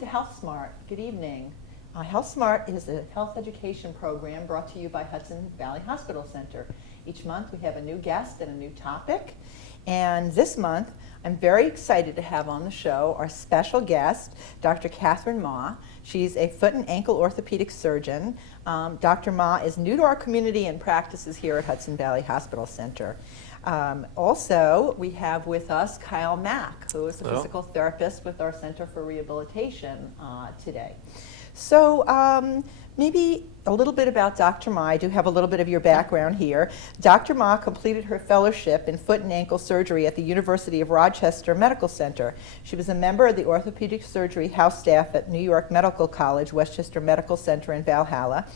to Health Smart. Good evening. Health Smart is a health education program brought to you by Hudson Valley Hospital Center. Each month we have a new guest and a new topic. And this month I'm very excited to have on the show our special guest, Dr. Katherine Ma. She's a foot and ankle orthopedic surgeon. Dr. Ma is new to our community and practices here at Hudson Valley Hospital Center. Also, we have with us Kyle Mack, who is a physical therapist with our Center for Rehabilitation today. So maybe a little bit about Dr. Ma. I do have a little bit of your background here. Dr. Ma completed her fellowship in foot and ankle surgery at the University of Rochester Medical Center. She was a member of the orthopedic surgery house staff at New York Medical College, Westchester Medical Center in Valhalla.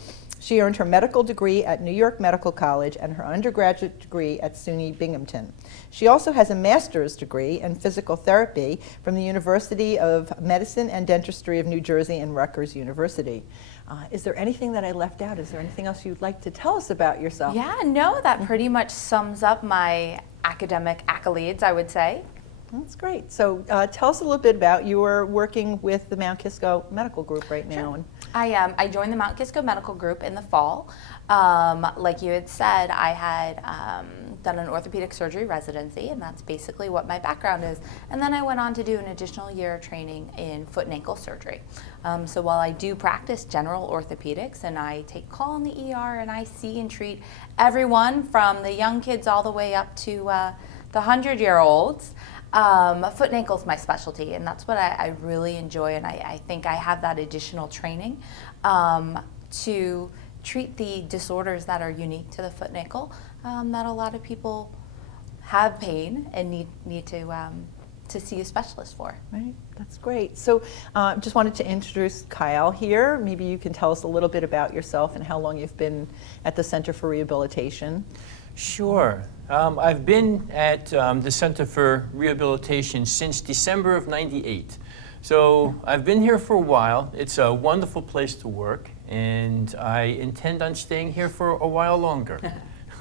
She earned her medical degree at New York Medical College and her undergraduate degree at SUNY Binghamton. She also has a master's degree in physical therapy from the University of Medicine and Dentistry of New Jersey and Rutgers University. Is there anything that I left out? Is there anything else you'd like to tell us about yourself? Yeah, no, that pretty much sums up my academic accolades, I would say. That's great. So tell us a little bit about, you are working with the Mount Kisco Medical Group right now. Sure. I joined the Mount Kisco Medical Group in the fall. Like you had said, I had done an orthopedic surgery residency, and that's basically what my background is. And then I went on to do an additional year of training in foot and ankle surgery. So while I do practice general orthopedics and I take call in the ER and I see and treat everyone from the young kids all the way up to the 100-year-olds, foot and ankle is my specialty, and that's what I really enjoy, and I think I have that additional training to treat the disorders that are unique to the foot and ankle, that a lot of people have pain and need to see a specialist for. Right, that's great. So just wanted to introduce Kyle here. Maybe you can tell us a little bit about yourself and how long you've been at the Center for Rehabilitation. Sure. I've been at the Center for Rehabilitation since December of '98. So I've been here for a while. It's a wonderful place to work, and I intend on staying here for a while longer.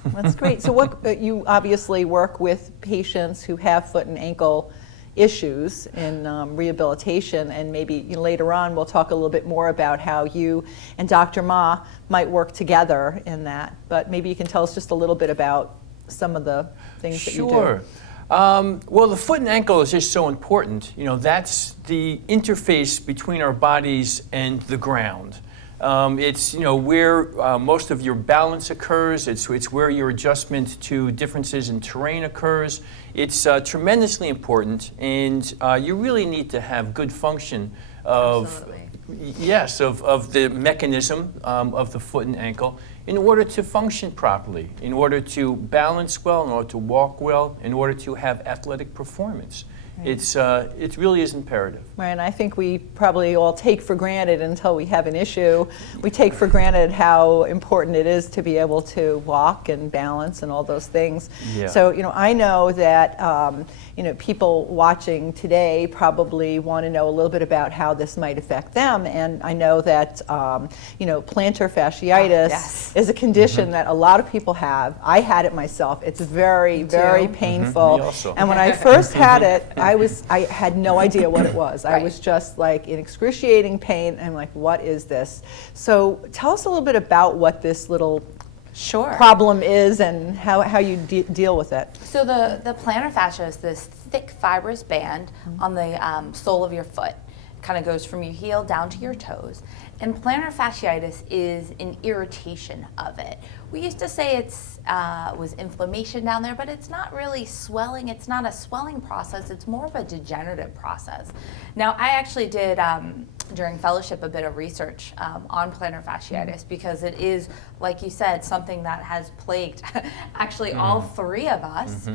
That's great. So what you obviously work with patients who have foot and ankle issues in rehabilitation, and maybe later on we'll talk a little bit more about how you and Dr. Ma might work together in that. But maybe you can tell us just a little bit about some of the things that you do. Sure. Well, the foot and ankle is just so important. You know, that's the interface between our bodies and the ground. It's where most of your balance occurs. It's where your adjustment to differences in terrain occurs. It's tremendously important, and you really need to have good function of the mechanism of the foot and ankle in order to function properly, in order to balance well, in order to walk well, in order to have athletic performance. Right. It really is imperative. Right, and I think we probably all take for granted until we have an issue. We take for granted how important it is to be able to walk and balance and all those things. Yeah. So, I know that people watching today probably want to know a little bit about how this might affect them. And I know that plantar fasciitis is a condition that a lot of people have. I had it myself. It's very, very painful. Me also. And when I first had it, I had no idea what it was. I was just like in excruciating pain, and I'm like, what is this? So tell us a little bit about what this little problem is and how you deal with it. So the plantar fascia is this thick fibrous band on the sole of your foot. It kind of goes from your heel down to your toes. And plantar fasciitis is an irritation of it. We used to say it was inflammation down there, but it's not really swelling. It's not a swelling process. It's more of a degenerative process. Now, I actually did, during fellowship, a bit of research on plantar fasciitis because it is, like you said, something that has plagued actually all three of us.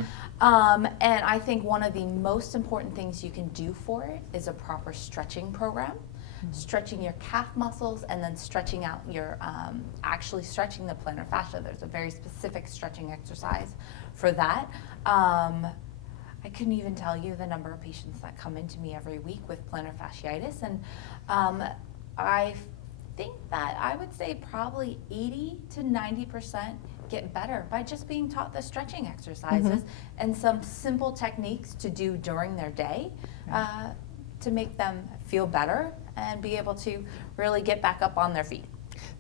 And I think one of the most important things you can do for it is a proper stretching program. Stretching your calf muscles and then stretching out your, actually stretching the plantar fascia. There's a very specific stretching exercise for that. I couldn't even tell you the number of patients that come into me every week with plantar fasciitis, and I think that I would say probably 80 to 90% get better by just being taught the stretching exercises and some simple techniques to do during their day to make them feel better and be able to really get back up on their feet.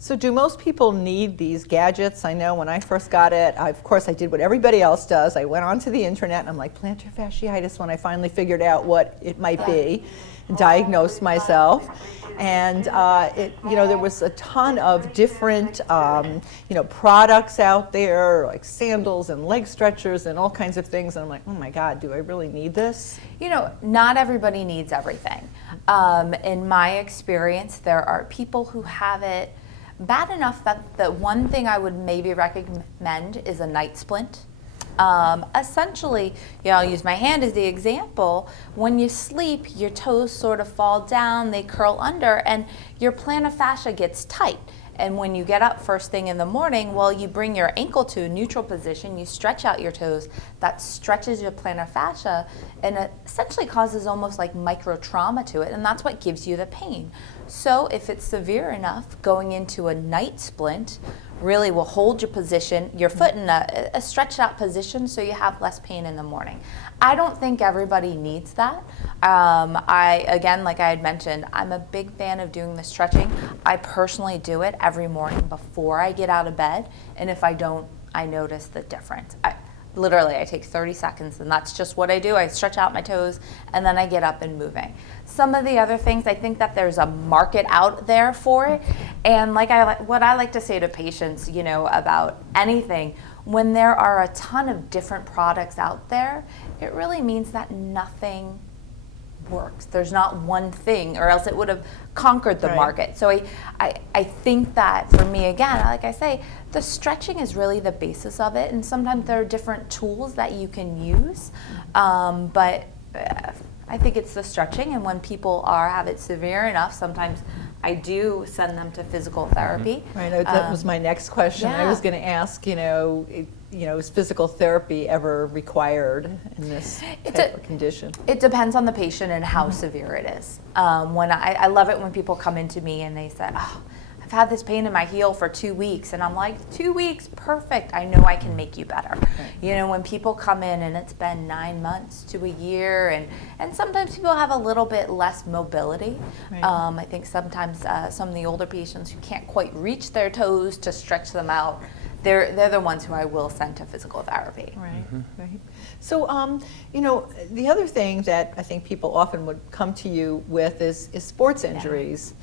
So do most people need these gadgets? I know when I first got it, of course I did what everybody else does. I went onto the internet and I'm like, plantar fasciitis, when I finally figured out what it might be, and diagnosed myself. And there was a ton of different products out there, like sandals and leg stretchers and all kinds of things. And I'm like, oh my God, do I really need this? Not everybody needs everything. In my experience, there are people who have it bad enough that the one thing I would maybe recommend is a night splint. Essentially, I'll use my hand as the example. When you sleep, your toes sort of fall down, they curl under, and your plantar fascia gets tight. And when you get up first thing in the morning, you bring your ankle to a neutral position, you stretch out your toes, that stretches your plantar fascia, and it essentially causes almost like micro trauma to it, and that's what gives you the pain. So if it's severe enough, going into a night splint really will hold your position, your foot in a stretched out position, so you have less pain in the morning. I don't think everybody needs that. Again, like I had mentioned, I'm a big fan of doing the stretching. I personally do it every morning before I get out of bed, and if I don't, I notice the difference. I take 30 seconds, and that's just what I do. I stretch out my toes, and then I get up and moving. Some of the other things, I think that there's a market out there for it, and what I like to say to patients, about anything, when there are a ton of different products out there, it really means that nothing works. There's not one thing, or else it would have conquered the market. So I think that for me, again, like I say, the stretching is really the basis of it, and sometimes there are different tools that you can use, but I think it's the stretching, and when people have it severe enough, sometimes I do send them to physical therapy. Right, that was my next question. I was going to ask, is physical therapy ever required in this type of condition? It depends on the patient and how severe it is. When I love it when people come into me and they say, oh, I've had this pain in my heel for 2 weeks, and I'm like, 2 weeks, perfect. I know I can make you better. Right. When people come in and it's been 9 months to a year, and sometimes people have a little bit less mobility. Right. I think sometimes some of the older patients who can't quite reach their toes to stretch them out, they're the ones who I will send to physical therapy. Right, right. So, the other thing that I think people often would come to you with is sports injuries.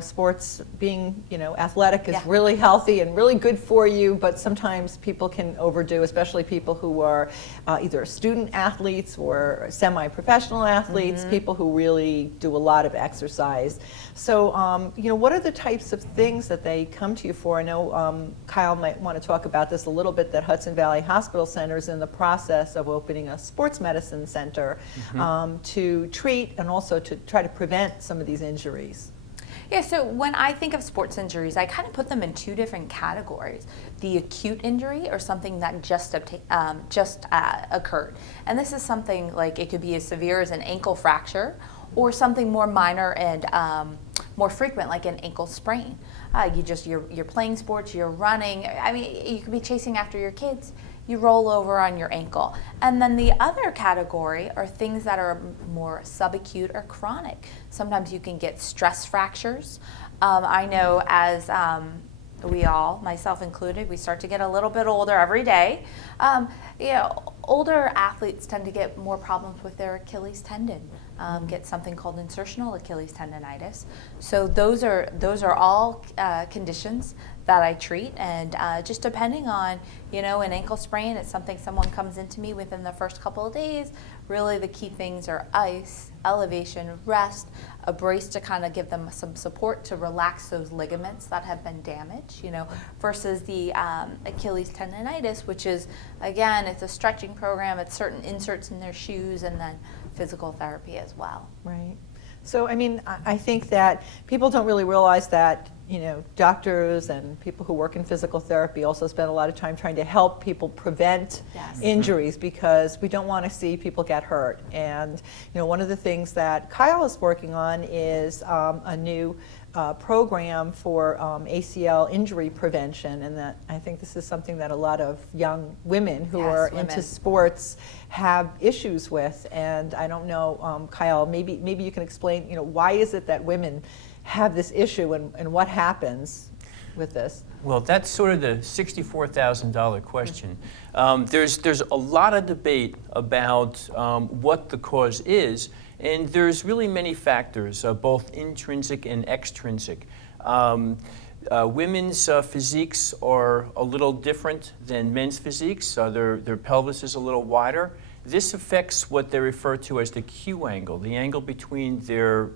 Sports being, athletic is really healthy and really good for you, but sometimes people can overdo, especially people who are either student athletes or semi-professional athletes, people who really do a lot of exercise. So, what are the types of things that they come to you for? I know Kyle might want to talk about this a little bit, that Hudson Valley Hospital Center is in the process of opening a sports medicine center to treat and also to try to prevent some of these injuries. Yeah, so when I think of sports injuries, I kind of put them in two different categories. The acute injury, or something that just occurred. And this is something like, it could be as severe as an ankle fracture, or something more minor and more frequent, like an ankle sprain. You're playing sports, you're running. I mean, you could be chasing after your kids. You roll over on your ankle. And then the other category are things that are more subacute or chronic. Sometimes you can get stress fractures. I know as we all, myself included, we start to get a little bit older every day. Older athletes tend to get more problems with their Achilles tendon, get something called insertional Achilles tendonitis. So those are all conditions that I treat, and just depending on, an ankle sprain, it's something someone comes into me within the first couple of days. Really the key things are ice, elevation, rest, a brace to kind of give them some support to relax those ligaments that have been damaged, versus the Achilles tendonitis, which is, again, it's a stretching program, it's certain inserts in their shoes, and then physical therapy as well. Right. So, I think that people don't really realize that, doctors and people who work in physical therapy also spend a lot of time trying to help people prevent injuries, because we don't want to see people get hurt. And, one of the things that Kyle is working on is a new program for ACL injury prevention, and that I think this is something that a lot of young women who Yes, are women. into sports have issues with. And I don't know, Kyle, maybe you can explain, why is it that women have this issue, and what happens with this? Well, that's sort of the $64,000 question. There's a lot of debate about what the cause is, and there's really many factors, both intrinsic and extrinsic. Women's physiques are a little different than men's physiques. Their pelvis is a little wider. This affects what they refer to as the Q angle, the angle between their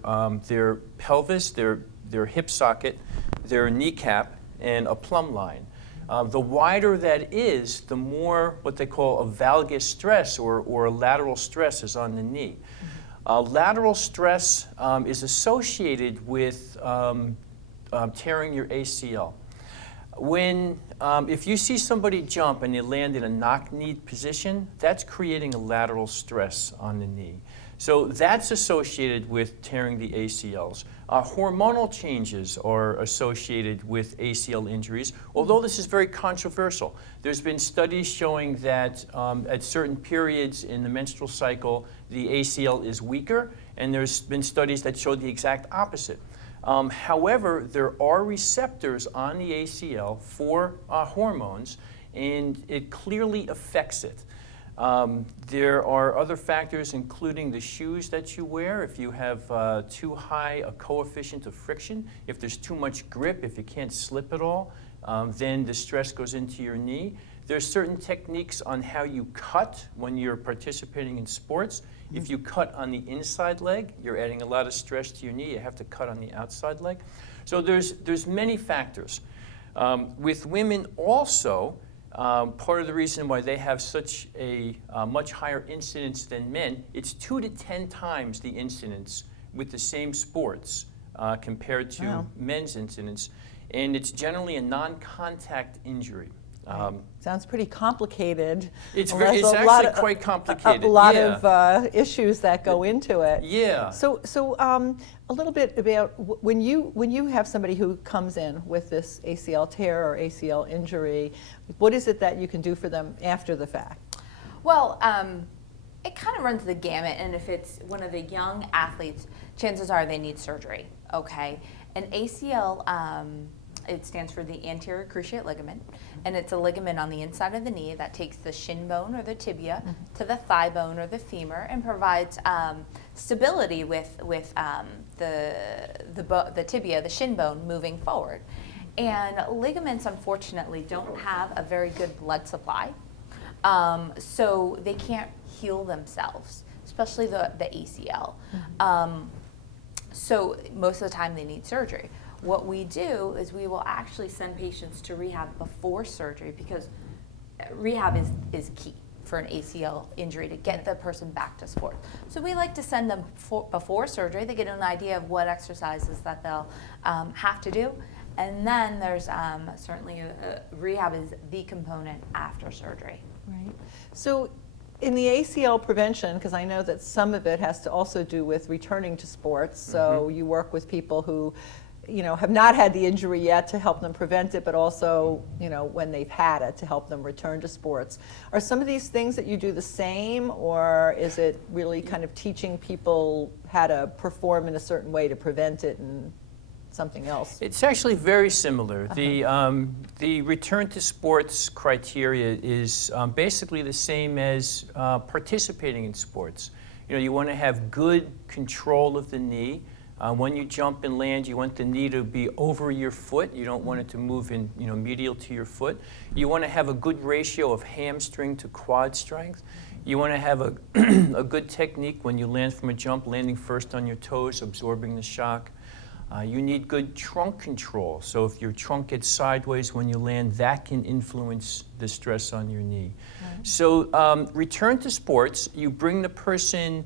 pelvis, their hip socket, their kneecap, and a plumb line. The wider that is, the more what they call a valgus stress or a lateral stress is on the knee. Lateral stress is associated with tearing your ACL. If you see somebody jump and they land in a knock-knee position, that's creating a lateral stress on the knee. So that's associated with tearing the ACLs. Hormonal changes are associated with ACL injuries, although this is very controversial. There's been studies showing that at certain periods in the menstrual cycle, the ACL is weaker, and there's been studies that show the exact opposite. However, there are receptors on the ACL for hormones, and it clearly affects it. There are other factors, including the shoes that you wear. If you have too high a coefficient of friction, if there's too much grip, if you can't slip at all, then the stress goes into your knee. There's certain techniques on how you cut when you're participating in sports. If you cut on the inside leg, you're adding a lot of stress to your knee. You have to cut on the outside leg. So there's many factors. With women also, part of the reason why they have such a much higher incidence than men, it's 2 to 10 times the incidence with the same sports compared to men's incidence. And it's generally a non-contact injury. Sounds pretty complicated. It's There's actually quite complicated. A lot of issues that go into it. Yeah. So a little bit about when you have somebody who comes in with this ACL tear or ACL injury, what is it that you can do for them after the fact? Well, it kind of runs the gamut, and if it's one of the young athletes, chances are they need surgery, okay? An ACL, it stands for the anterior cruciate ligament, and it's a ligament on the inside of the knee that takes the shin bone or the tibia to the thigh bone or the femur and provides stability with the tibia, the shin bone, moving forward. And ligaments, unfortunately, don't have a very good blood supply, so they can't heal themselves, especially the ACL. So most of the time they need surgery. What we do is we will actually send patients to rehab before surgery, because rehab is key for an ACL injury to get the person back to sport. So we like to send them before surgery. They get an idea of what exercises that they'll have to do. And then there's certainly rehab is the component after surgery. Right. So in the ACL prevention, because I know that some of it has to also do with returning to sports, so you work with people who have not had the injury yet to help them prevent it, but also, when they've had it to help them return to sports. Are some of these things that you do the same, or is it really kind of teaching people how to perform in a certain way to prevent it and something else? It's actually very similar. The return to sports criteria is basically the same as participating in sports. You want to have good control of the knee. When you jump and land, you want the knee to be over your foot. You don't want it to move in, medial to your foot. You want to have a good ratio of hamstring to quad strength. You want to have a good technique when you land from a jump, landing first on your toes, absorbing the shock. You need good trunk control. So if your trunk gets sideways when you land, that can influence the stress on your knee. Right. So return to sports, you bring the person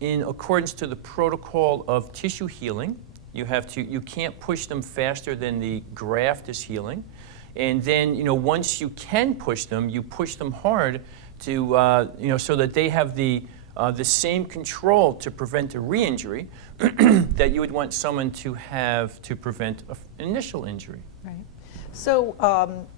in accordance to the protocol of tissue healing. You can't push them faster than the graft is healing. And then, once you can push them, you push them hard to, so that they have the the same control to prevent a re-injury that you would want someone to have to prevent an initial injury. Right. So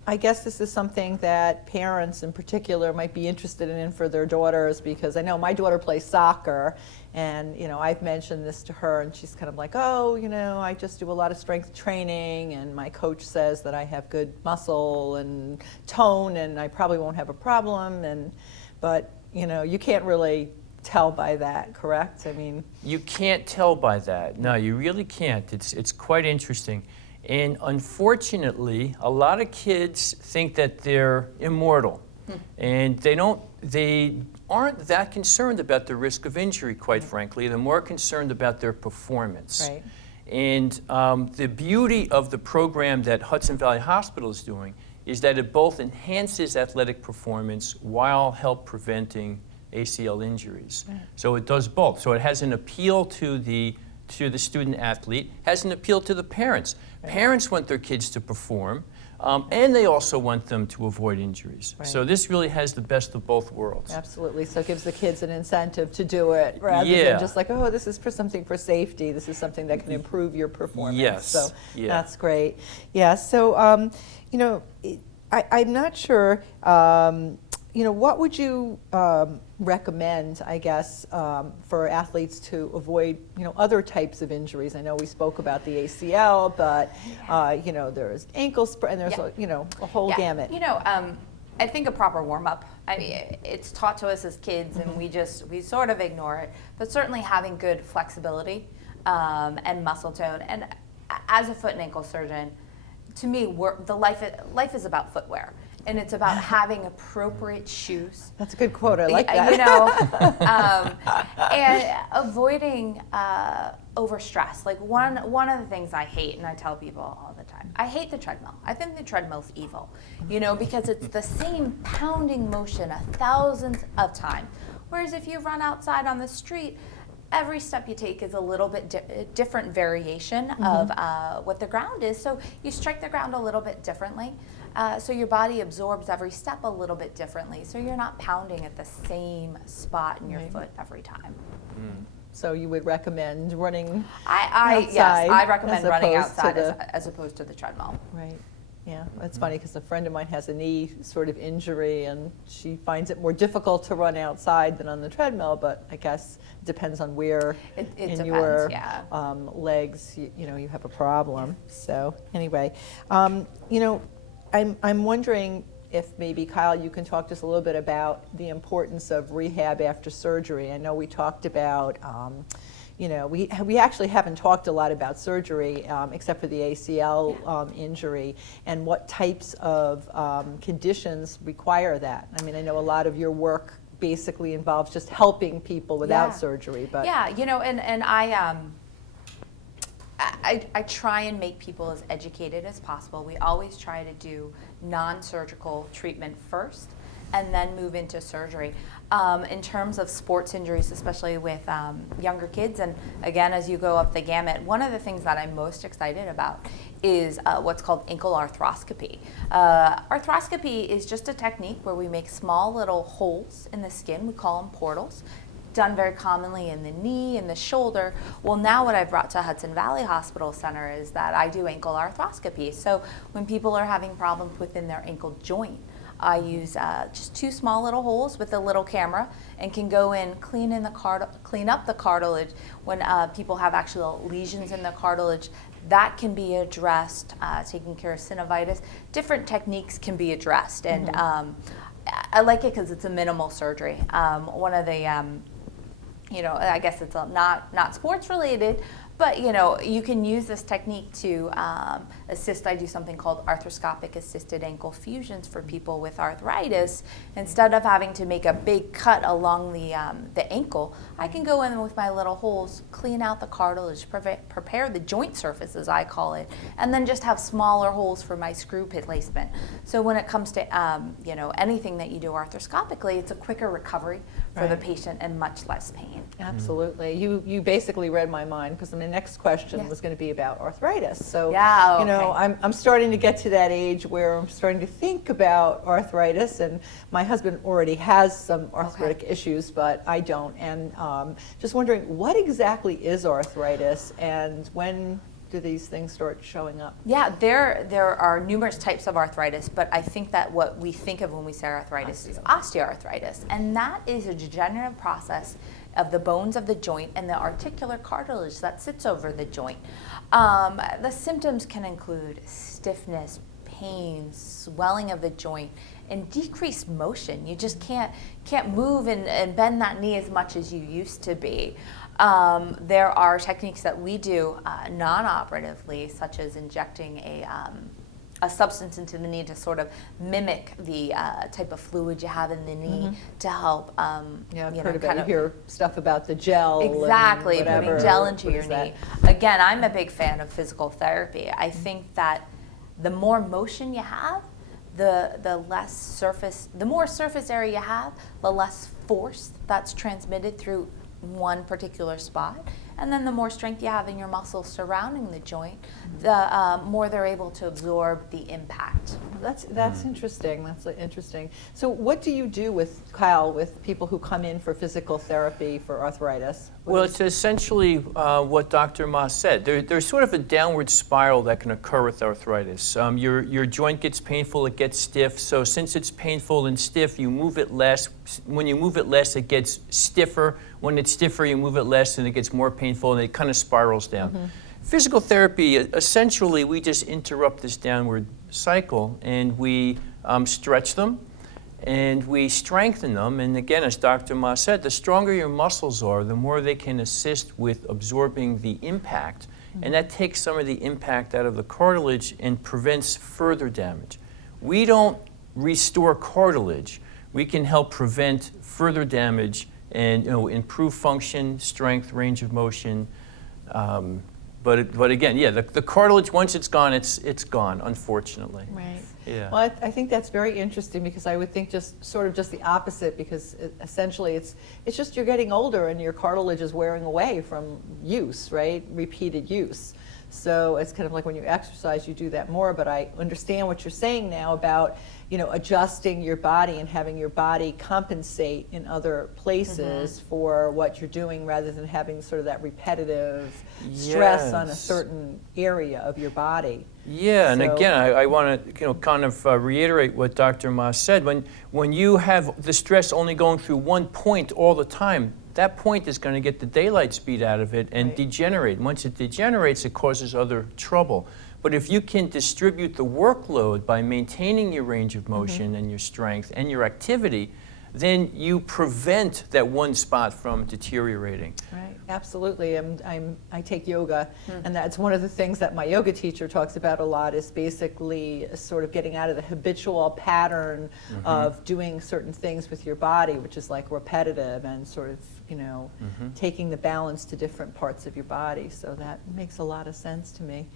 I guess this is something that parents in particular might be interested in for their daughters, because I know my daughter plays soccer, and I've mentioned this to her, and she's kind of like, oh, I just do a lot of strength training, and my coach says that I have good muscle and tone, and I probably won't have a problem. But you can't really tell by that, correct? I mean, you can't tell by that. No, you really can't. It's quite interesting. And unfortunately, a lot of kids think that they're immortal, and they aren't that concerned about the risk of injury, quite frankly. They're more concerned about their performance. right. And the beauty of the program that Hudson Valley Hospital is doing is that it both enhances athletic performance while help preventing ACL injuries. Right. So it does both. So it has an appeal to the student athlete, has an appeal to the parents. Right. Parents want their kids to perform, and they also want them to avoid injuries. Right. So this really has the best of both worlds. Absolutely. So it gives the kids an incentive to do it rather Yeah. than just like, oh, this is for something for safety. This is something that can improve your performance. Yes. So Yeah. that's great. Yeah. So, I'm not sure, what would you recommend, I guess, for athletes to avoid, other types of injuries? I know we spoke about the ACL, but, there's ankle sprain, and there's, a whole gamut. I think a proper warm-up, it's taught to us as kids, and we sort of ignore it, but certainly having good flexibility and muscle tone. And as a foot and ankle surgeon, to me, life is about footwear. And it's about having appropriate shoes. That's a good quote. I like that. And avoiding overstress. Like one of the things I hate, and I tell people all the time, I hate the treadmill. I think the treadmill's evil, because it's the same pounding motion 1,000th of times. Whereas if you run outside on the street, every step you take is a little bit different variation of what the ground is. So you strike the ground a little bit differently. So your body absorbs every step a little bit differently. So you're not pounding at the same spot in your foot every time. So you would recommend running Yes, outside I recommend as running opposed to outside as opposed to the treadmill. Right. Yeah, that's funny because a friend of mine has a knee sort of injury, and she finds it more difficult to run outside than on the treadmill. But I guess it depends on where It in depends, your yeah. legs you have a problem. So anyway, I'm wondering if maybe, Kyle, you can talk to us a little bit about the importance of rehab after surgery. I know we talked about, we actually haven't talked a lot about surgery except for the ACL injury, and what types of conditions require that. I mean, I know a lot of your work basically involves just helping people without surgery, but and I try and make people as educated as possible. We always try to do non-surgical treatment first and then move into surgery. In terms of sports injuries, especially with younger kids, and again, as you go up the gamut, one of the things that I'm most excited about is what's called ankle arthroscopy. Arthroscopy is just a technique where we make small little holes in the skin. We call them portals. Done very commonly in the knee and the shoulder. Well, now what I've brought to Hudson Valley Hospital Center is that I do ankle arthroscopy. So when people are having problems within their ankle joint, I use just two small little holes with a little camera and can go in, clean up the cartilage. When people have actual lesions in the cartilage, that can be addressed, taking care of synovitis. Different techniques can be addressed, and I like it because it's a minimal surgery. One of the I guess it's not sports related, but you can use this technique to assist. I do something called arthroscopic assisted ankle fusions for people with arthritis. Instead of having to make a big cut along the ankle, I can go in with my little holes, clean out the cartilage, prepare the joint surface, as I call it, and then just have smaller holes for my screw placement. So when it comes to anything that you do arthroscopically, it's a quicker recovery for the patient and much less pain. absolutely. You basically read my mind, because I'm the next question Yes. was going to be about arthritis. So, Yeah, you know, okay. I'm starting to get to that age where I'm starting to think about arthritis, and my husband already has some arthritic issues, but I don't. And just wondering, what exactly is arthritis, and when do these things start showing up? Yeah, there are numerous types of arthritis, but I think that what we think of when we say arthritis is osteoarthritis, and that is a degenerative process of the bones of the joint and the articular cartilage that sits over the joint. The symptoms can include stiffness, pain, swelling of the joint, and decreased motion. You just can't move and bend that knee as much as you used to be. There are techniques that we do non-operatively, such as injecting a substance into the knee to sort of mimic the type of fluid you have in the knee to help. Yeah, I've heard about, you hear stuff about the gel. Exactly, and whatever. putting gel into What your is that? knee. Again, I'm a big fan of physical therapy. I think that the more motion you have, the more surface area you have, the less force that's transmitted through one particular spot, and then the more strength you have in your muscles surrounding the joint, the more they're able to absorb the impact. That's interesting. That's interesting. So, what do you do with Kyle with people who come in for physical therapy for arthritis? Well, it's essentially what Dr. Ma said. There's sort of a downward spiral that can occur with arthritis. Your joint gets painful, it gets stiff. So since it's painful and stiff, you move it less. When you move it less, it gets stiffer. When it's stiffer, you move it less, and it gets more painful, and it kind of spirals down. Physical therapy, essentially, we just interrupt this downward cycle, and we stretch them, and we strengthen them. And again, as Dr. Ma said, the stronger your muscles are, the more they can assist with absorbing the impact. And that takes some of the impact out of the cartilage and prevents further damage. We don't restore cartilage. We can help prevent further damage and improve function, strength, range of motion. But again, yeah, the cartilage, once it's gone, it's gone, unfortunately. Right. Yeah. Well, I think that's very interesting, because I would think just the opposite, because essentially it's just you're getting older and your cartilage is wearing away from use, right? Repeated use. So it's kind of like when you exercise, you do that more. But I understand what you're saying now about, adjusting your body and having your body compensate in other places for what you're doing, rather than having sort of that repetitive stress on a certain area of your body. Yeah, and again, I want to kind of reiterate what Dr. Ma said. When you have the stress only going through one point all the time, that point is going to get the daylight speed out of it and degenerate. And once it degenerates, it causes other trouble. But if you can distribute the workload by maintaining your range of motion and your strength and your activity, then you prevent that one spot from deteriorating. Right, absolutely. I take yoga, and that's one of the things that my yoga teacher talks about a lot, is basically sort of getting out of the habitual pattern of doing certain things with your body, which is like repetitive, and sort of, taking the balance to different parts of your body. So that makes a lot of sense to me.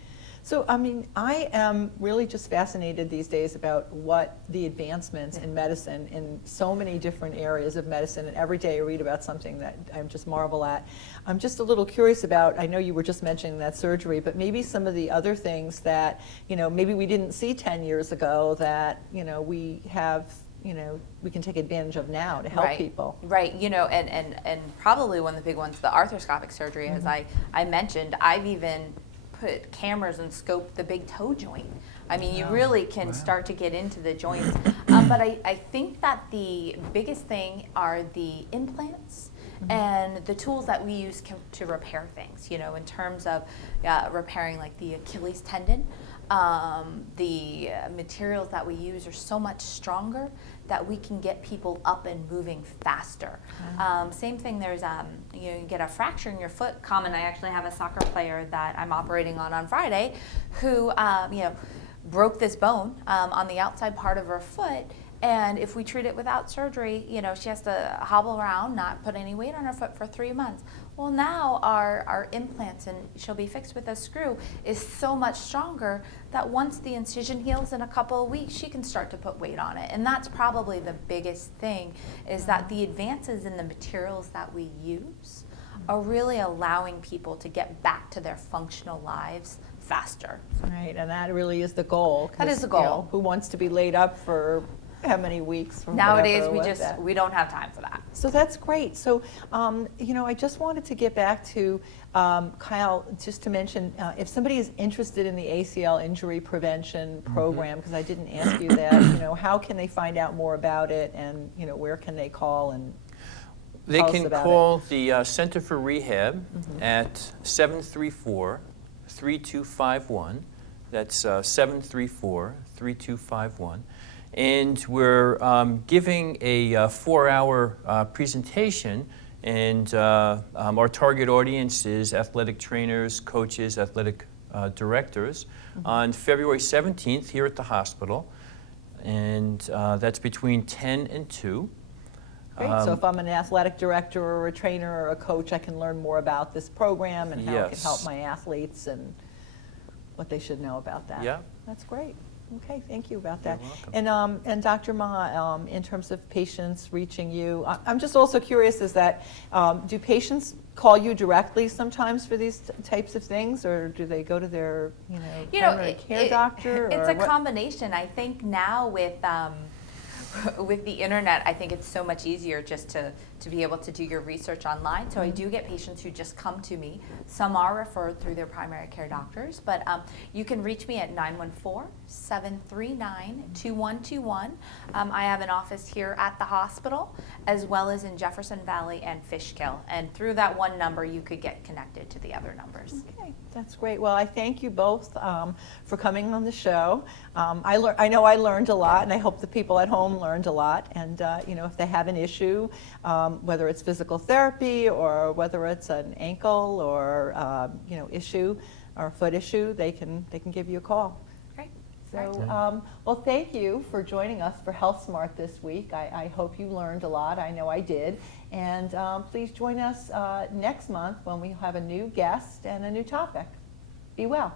So, I am really just fascinated these days about what the advancements in medicine, in so many different areas of medicine, and every day I read about something that I just marvel at. I'm just a little curious about, I know you were just mentioning that surgery, but maybe some of the other things that, maybe we didn't see 10 years ago that, we have, we can take advantage of now to help people. Right, and probably one of the big ones, the arthroscopic surgery, as I mentioned. I've even put cameras and scope the big toe joint. I mean, you really can start to get into the joints. But I think that the biggest thing are the implants and the tools that we use to repair things, in terms of repairing like the Achilles tendon. The materials that we use are so much stronger that we can get people up and moving faster. Same thing, there's, you get a fracture in your foot, common. I actually have a soccer player that I'm operating on Friday who, broke this bone on the outside part of her foot. And if we treat it without surgery, she has to hobble around, not put any weight on her foot for 3 months. Well, now our implants, and she'll be fixed with a screw, is so much stronger that once the incision heals in a couple of weeks, she can start to put weight on it. And that's probably the biggest thing, is that the advances in the materials that we use are really allowing people to get back to their functional lives faster. Right, and that really is the goal. That 'cause, is the goal. you know, who wants to be laid up for how many weeks? Or Nowadays, whatever we don't have time for that. So that's great. So, you know, I just wanted to get back to Kyle, just to mention, if somebody is interested in the ACL injury prevention program, because I didn't ask you that, you know, how can they find out more about it, and, you know, where can they call and They tell us can about call the Center for Rehab at 734-3251. That's 734-3251. And we're giving a 4-hour presentation, and our target audience is athletic trainers, coaches, athletic directors on February 17th here at the hospital, and that's between 10 and 2. Great. So if I'm an athletic director or a trainer or a coach, I can learn more about this program and how it can Yes. help my athletes and what they should know about that. Yeah. That's great. Okay, thank you about that. You're welcome. And Dr. Ma, in terms of patients reaching you, I'm just also curious, is that do patients call you directly sometimes for these types of things, or do they go to their primary care doctor? It's or a combination. I think now with the internet, I think it's so much easier just to be able to do your research online. So I do get patients who just come to me. Some are referred through their primary care doctors, but you can reach me at 914-739-2121. I have an office here at the hospital, as well as in Jefferson Valley and Fishkill. And through that one number, you could get connected to the other numbers. Okay, that's great. Well, I thank you both for coming on the show. I know I learned a lot, and I hope the people at home learned a lot. And you know, if they have an issue, whether it's physical therapy or whether it's an ankle or you know, issue or foot issue, they can give you a call. Great. So, well, thank you for joining us for Health Smart this week. I hope you learned a lot. I know I did. And please join us next month when we have a new guest and a new topic. Be well.